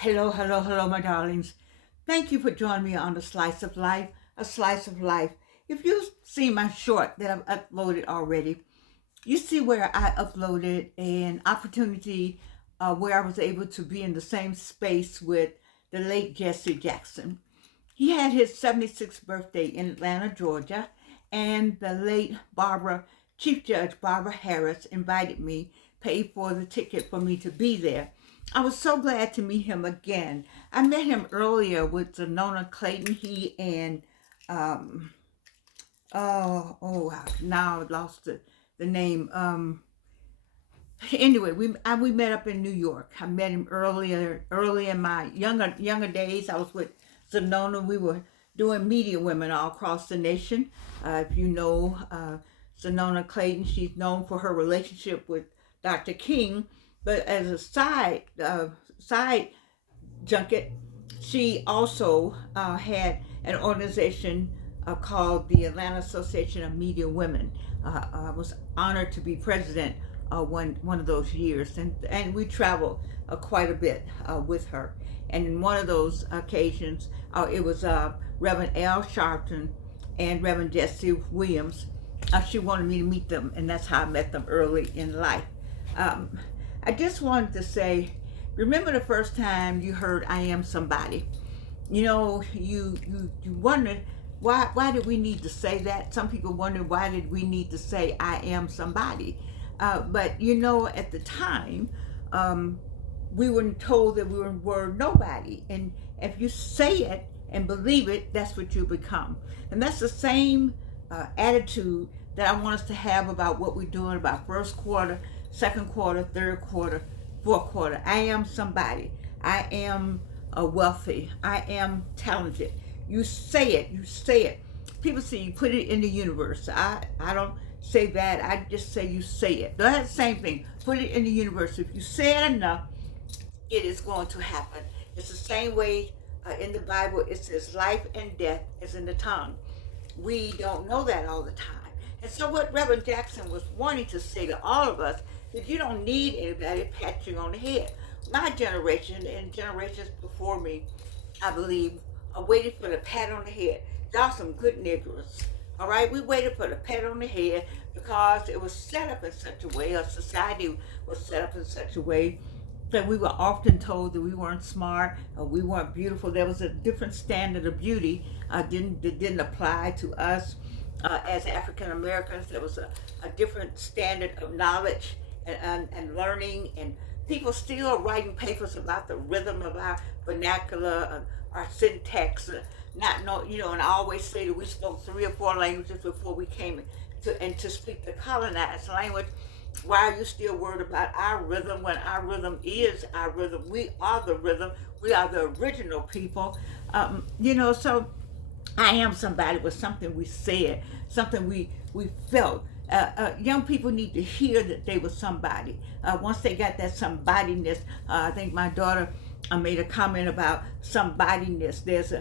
Hello, hello, hello, my darlings. Thank you for joining me on the Slice of Life, a slice of life. If you see my short that I've uploaded already, you see where I uploaded an opportunity where I was able to be in the same space with the late Jesse Jackson. He had his 76th birthday in Atlanta, Georgia, and the late Chief Judge Barbara Harris invited me, paid for the ticket for me to be there. I was so glad to meet him again. I met him earlier with Zanona Clayton. He and um now I lost the name. Anyway, we met up in New York. I met him early in my younger days. I was with Zanona. We were doing Media Women all across the nation. If you know Zanona Clayton, she's known for her relationship with Dr. King, but as a side junket, she also had an organization called the Atlanta Association of Media Women. I was honored to be president one of those years, and we traveled quite a bit with her. And in one of those occasions, it was Reverend Al Sharpton and Reverend Jesse Williams. She wanted me to meet them, and that's how I met them early in life. Um, I just wanted to say, remember the first time you heard "I am somebody"? You know, you wondered why did we need to say that? Some people wonder why did we need to say "I am somebody." But you know, at the time, um, we were told that we were nobody, and if you say it and believe it, that's what you become. And that's the same attitude that I want us to have about what we're doing about first quarter, second quarter, third quarter, fourth quarter. I am somebody. I am wealthy. I am talented. You say it. You say it. People say you put it in the universe. I don't say that. I just say you say it. That's the same thing. Put it in the universe. If you say it enough, it is going to happen. It's the same way in the Bible. It says life and death is in the tongue. We don't know that all the time. And so what Reverend Jackson was wanting to say to all of us is you don't need anybody to pat you on the head. My generation and generations before me, I believe, waited for the pat on the head. Y'all some good niggers. All right, we waited for the pat on the head because it was set up in such a way, our society was set up in such a way that we were often told that we weren't smart or we weren't beautiful. There was a different standard of beauty that didn't apply to us as African Americans. There was a different standard of knowledge and learning, and people still are writing papers about the rhythm of our vernacular, our syntax. Not know, you know, and I always say that we spoke 3 or 4 languages before we came to speak the colonized language. Why are you still worried about our rhythm when our rhythm is our rhythm? We are the rhythm. We are the original people. You know, so I am somebody was something we said, something we felt. Young people need to hear that they were somebody. Once they got that somebodyness, I think my daughter made a comment about somebodyness. There's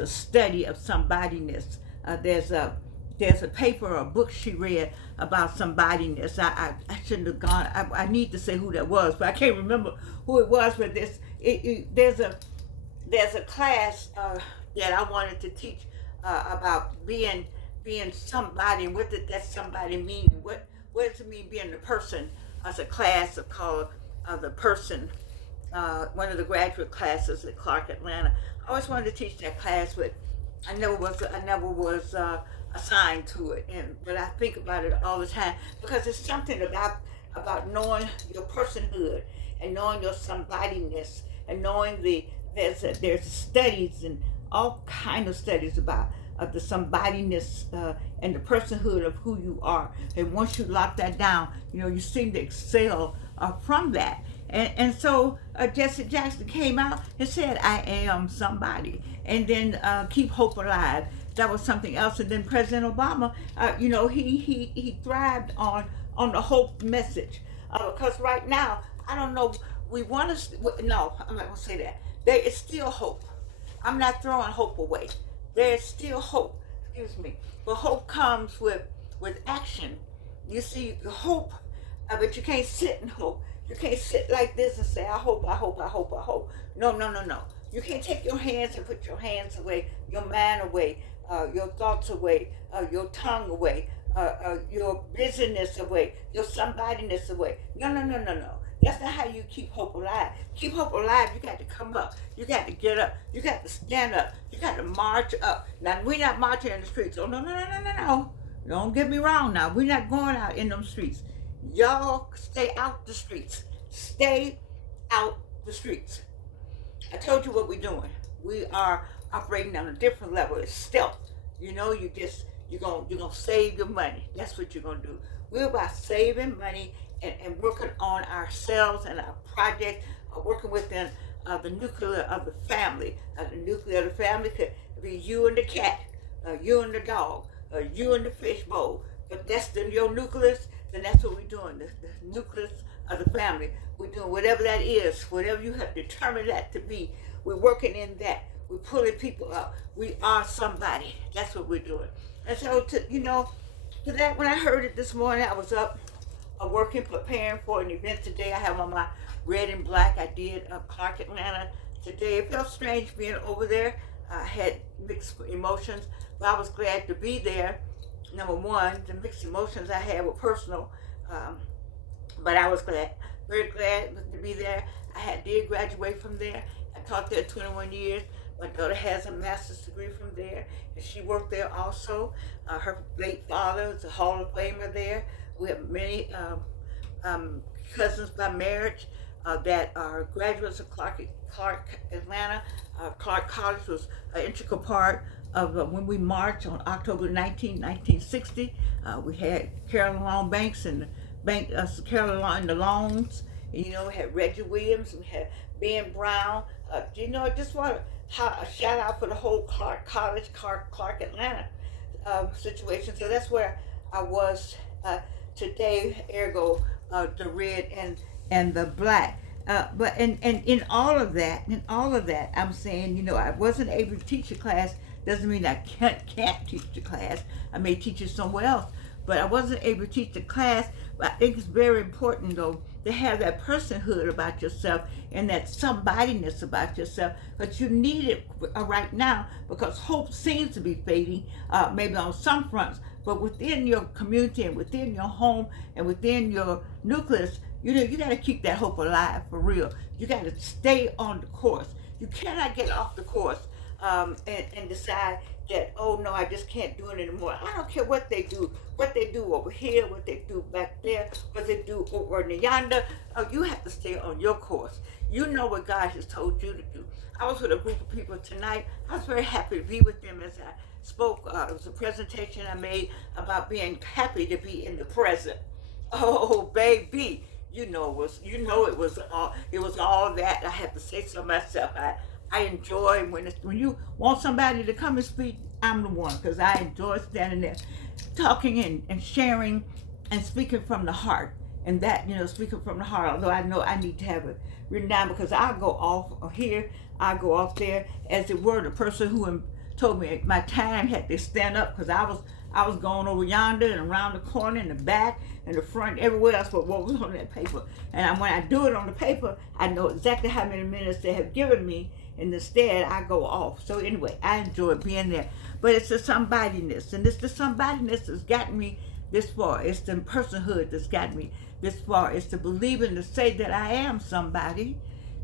a study of somebodyness. There's a paper or a book she read about somebodyness. I shouldn't have gone. I need to say who that was, but I can't remember who it was. But there's a class that I wanted to teach about being somebody, and what did that somebody mean? What does it mean being the person? As a class called the person, one of the graduate classes at Clark Atlanta. I always wanted to teach that class, but I never was assigned to it. But I think about it all the time because it's something about knowing your personhood and knowing your somebodyness and knowing there's studies and all kind of studies about the somebodyness and the personhood of who you are. And once you lock that down, you know, you seem to excel from that. And so Jesse Jackson came out and said, "I am somebody," and then keep hope alive. That was something else. And then President Obama, you know, he thrived on the hope message because right now, I don't know. We want to. No, I'm not gonna say that. There is still hope. I'm not throwing hope away. There's still hope. Excuse me. But hope comes with action. You see, hope, but you can't sit in hope. You can't sit like this and say, I hope, I hope, I hope, I hope. No, no, no, no. You can't take your hands and put your hands away, your mind away, your thoughts away, your tongue away, your busyness away, your somebodyness away. No, no, no, no, no. That's not how you keep hope alive. Keep hope alive, you got to come up. You got to get up. You got to stand up. You got to march up. Now, we're not marching in the streets. Oh, no, no, no, no, no, no. Don't get me wrong now. We're not going out in them streets. Y'all stay out the streets. Stay out the streets. I told you what we're doing. We are operating on a different level. It's stealth. You know, you're gonna save your money. That's what you're gonna do. We're about saving money and working on ourselves and our project, working within the nuclear of the family. The nuclear of the family could be you and the cat, you and the dog, you and the fish bowl. If that's your nucleus, then that's what we're doing. The nucleus of the family. We're doing whatever that is, whatever you have determined that to be. We're working in that. We're pulling people up. We are somebody. That's what we're doing. And so, to that, when I heard it this morning, I was up working, preparing for an event today. I have on my red and black. I did Clark, Atlanta today. It felt strange being over there. I had mixed emotions, but I was glad to be there. Number one, the mixed emotions I had were personal, but I was very glad to be there. Did graduate from there. I taught there 21 years. My daughter has a master's degree from there, and she worked there also. Her late father was a Hall of Famer there. We have many cousins by marriage that are graduates of Clark, Atlanta. Clark College was an integral part of when we marched on October 19, 1960. We had Carolyn Long Banks and Carolyn Long and the Loans. We had Reggie Williams and we had Ben Brown. I just want a shout out for the whole Clark College, Clark Atlanta situation. So that's where I was today, ergo the red and the black. But in all of that, I'm saying, I wasn't able to teach a class. Doesn't mean I can't teach the class. I may teach it somewhere else, but I wasn't able to teach the class. But I think it's very important, though, to have that personhood about yourself and that somebodyness about yourself. But you need it right now because hope seems to be fading, maybe on some fronts, but within your community and within your home and within your nucleus, you got to keep that hope alive for real. You got to stay on the course. You cannot get off the course and decide that, oh no, I just can't do it anymore. I don't care what they do over here, what they do back there, what they do over in yonder. You have to stay on your course. You know what God has told you to do. I was with a group of people tonight. I was very happy to be with them as I spoke. It was a presentation I made about being happy to be in the present. Oh, baby. It was all that. I had to say so myself. I enjoy when you want somebody to come and speak, I'm the one, because I enjoy standing there talking and sharing and speaking from the heart. And that, speaking from the heart, although I know I need to have it written down because I go off here, I go off there. As it were, the person who told me my time had to stand up because I was going over yonder and around the corner and the back and the front, everywhere else but what was on that paper. And when I do it on the paper, I know exactly how many minutes they have given me, and instead I go off. So anyway, I enjoy being there. But it's the somebodyness, and it's the somebodyness that's gotten me this far. It's the personhood that's gotten me this far. It's the believing to say that I am somebody,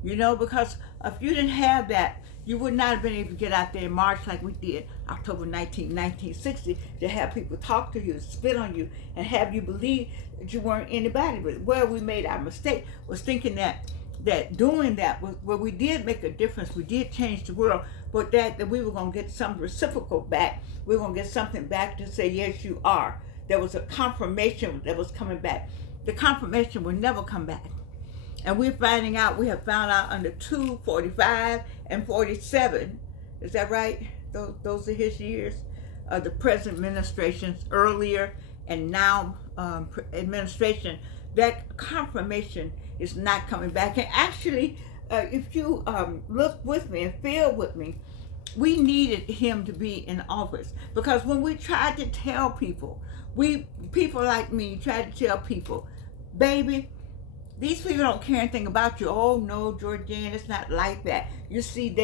because if you didn't have that, you would not have been able to get out there and march like we did October 19, 1960, to have people talk to you, spit on you, and have you believe that you weren't anybody. But where we made our mistake was thinking that doing that was where we did make a difference. We did change the world, but that we were going to get some reciprocal back. We were going to get something back to say, yes, you are. There was a confirmation that was coming back. The confirmation will never come back. And we have found out under 2, 45, and 47, is that right? Those are his years, the present administration's earlier and now administration, that confirmation is not coming back. And actually, if you look with me and feel with me, we needed him to be in office because when we tried to tell people like me tried to tell people, baby, These people don't care anything about you. Oh no, Georgian, it's not like that. You see,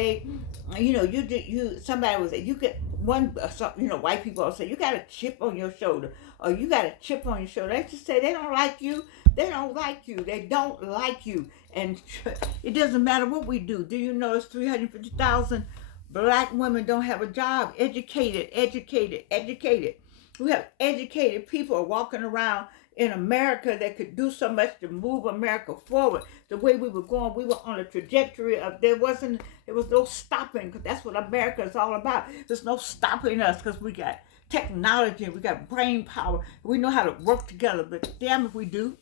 somebody was you get one, white people will say you got a chip on your shoulder, or you got a chip on your shoulder. They just say they don't like you. They don't like you. They don't like you, and it doesn't matter what we do. Do you know it's 350,000 black women don't have a job? Educated. We have educated people walking around in America that could do so much to move America forward. The way we were going, we were on a trajectory of there was no stopping, because that's what America is all about. There's no stopping us because we got technology, we got brain power, we know how to work together, but damn if we do.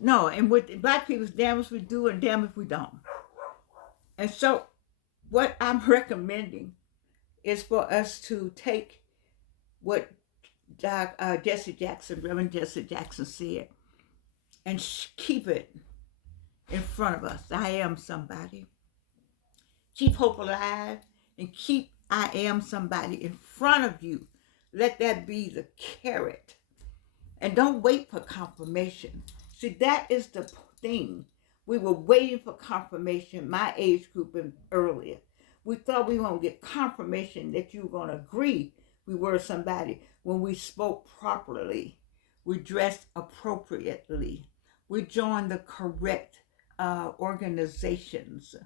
No, and with black people, damn if we do and damn if we don't. And so what I'm recommending is for us to take what Reverend Jesse Jackson said, and keep it in front of us. I am somebody. Keep hope alive and keep I am somebody in front of you. Let that be the carrot. And don't wait for confirmation. See, that is the thing. We were waiting for confirmation, my age group and earlier. We thought we were going to get confirmation that you were going to agree we were somebody. When we spoke properly, we dressed appropriately, we joined the correct organizations,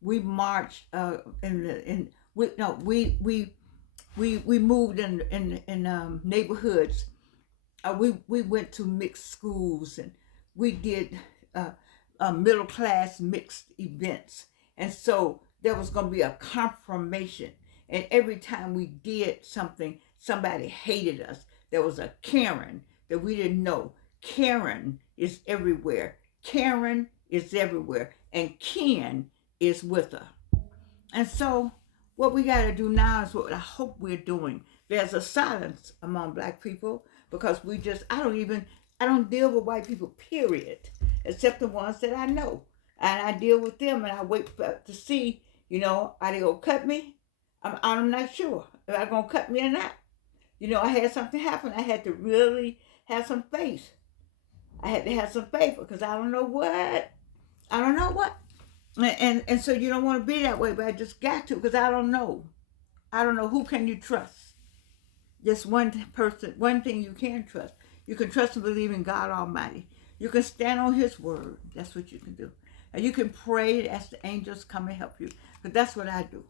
we marched we moved in neighborhoods. We went to mixed schools, and we did middle class mixed events, and so there was going to be a confirmation. And every time we did something, somebody hated us. There was a Karen that we didn't know. Karen is everywhere. Karen is everywhere. And Ken is with her. And so what we got to do now is what I hope we're doing. There's a silence among black people because I don't deal with white people, period, except the ones that I know. And I deal with them, and I wait to see, are they going to cut me? I'm not sure if they're going to cut me or not. I had something happen. I had to really have some faith. I had to have some faith because I don't know what. And so you don't want to be that way, but I just got to, because I don't know. I don't know, who can you trust? Just one person, one thing you can trust. You can trust and believe in God Almighty. You can stand on His word. That's what you can do. And you can pray as the angels come and help you. Because that's what I do.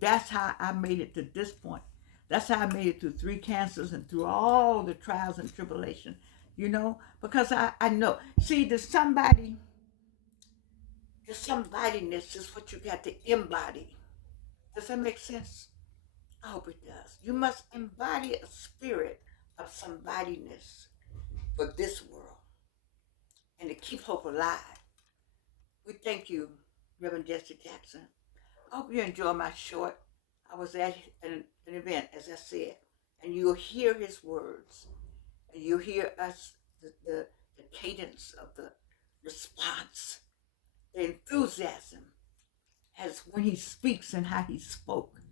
That's how I made it to this point. That's how I made it through 3 cancers and through all the trials and tribulation, because I know. See, the somebodiness is what you got to embody. Does that make sense? I hope it does. You must embody a spirit of somebodiness for this world and to keep hope alive. We thank you, Reverend Jesse Jackson. I hope you enjoy my short. I was at an event, as I said, and you'll hear his words, and you'll hear us, the cadence of the response, the enthusiasm, as when he speaks and how he spoke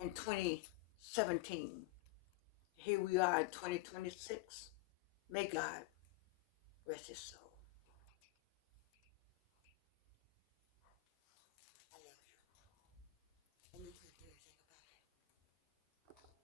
in 2017. Here we are in 2026. May God rest his soul.